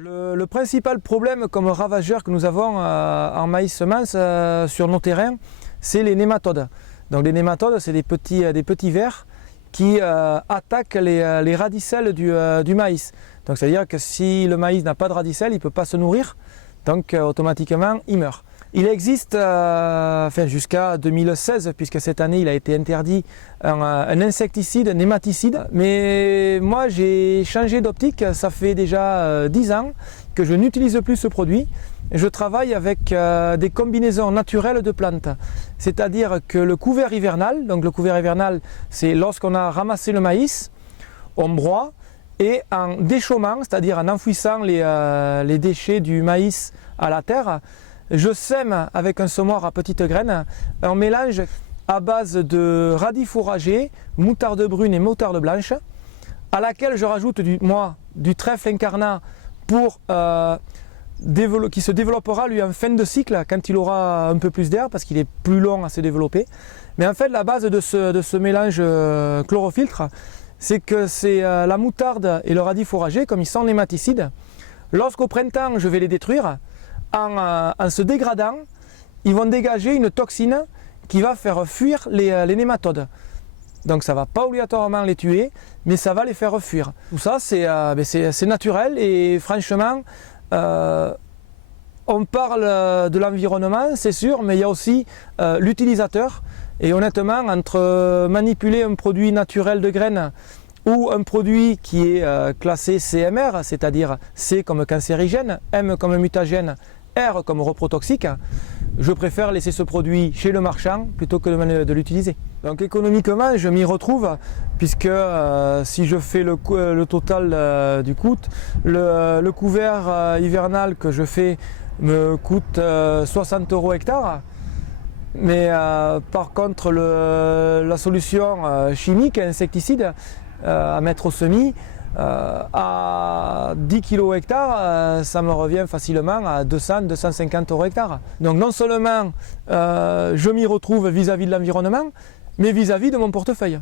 Le principal problème comme ravageur que nous avons en maïs semence sur nos terrains, c'est les nématodes. Donc les nématodes, c'est des petits vers qui attaquent les radicelles du maïs. Donc c'est-à-dire que si le maïs n'a pas de radicelles, il ne peut pas se nourrir, donc automatiquement il meurt. Il existe, jusqu'à 2016, puisque cette année il a été interdit, un insecticide, nématicide. Mais moi j'ai changé d'optique, ça fait déjà 10 ans que je n'utilise plus ce produit. Je travaille avec des combinaisons naturelles de plantes. C'est-à-dire que le couvert hivernal, donc le couvert hivernal c'est lorsqu'on a ramassé le maïs, on broie, et en déchaumant, c'est-à-dire en enfouissant les déchets du maïs à la terre, je sème avec un semoir à petites graines un mélange à base de radis fourragés, moutarde brune et moutarde blanche, à laquelle je rajoute du trèfle incarnat qui se développera lui en fin de cycle quand il aura un peu plus d'air parce qu'il est plus long à se développer. Mais en fait la base de ce mélange chlorofiltre, c'est que c'est la moutarde et le radis fourragé, comme ils sont nématicides. Lorsqu'au printemps je vais les détruire, en se dégradant, ils vont dégager une toxine qui va faire fuir les nématodes. Donc ça ne va pas obligatoirement les tuer, mais ça va les faire fuir. Tout ça c'est naturel et franchement, on parle de l'environnement, c'est sûr, mais il y a aussi l'utilisateur. Et honnêtement, entre manipuler un produit naturel de graines ou un produit qui est classé CMR, c'est-à-dire C comme cancérigène, M comme mutagène, R comme reprotoxique, je préfère laisser ce produit chez le marchand plutôt que de l'utiliser. Donc économiquement, je m'y retrouve puisque si je fais le total du coût, le couvert hivernal que je fais me coûte 60 € hectare. Mais par contre, la solution chimique, insecticide, à mettre au semis, à 10 kg hectare, ça me revient facilement à 200-250 € hectare. Donc non seulement je m'y retrouve vis-à-vis de l'environnement, mais vis-à-vis de mon portefeuille.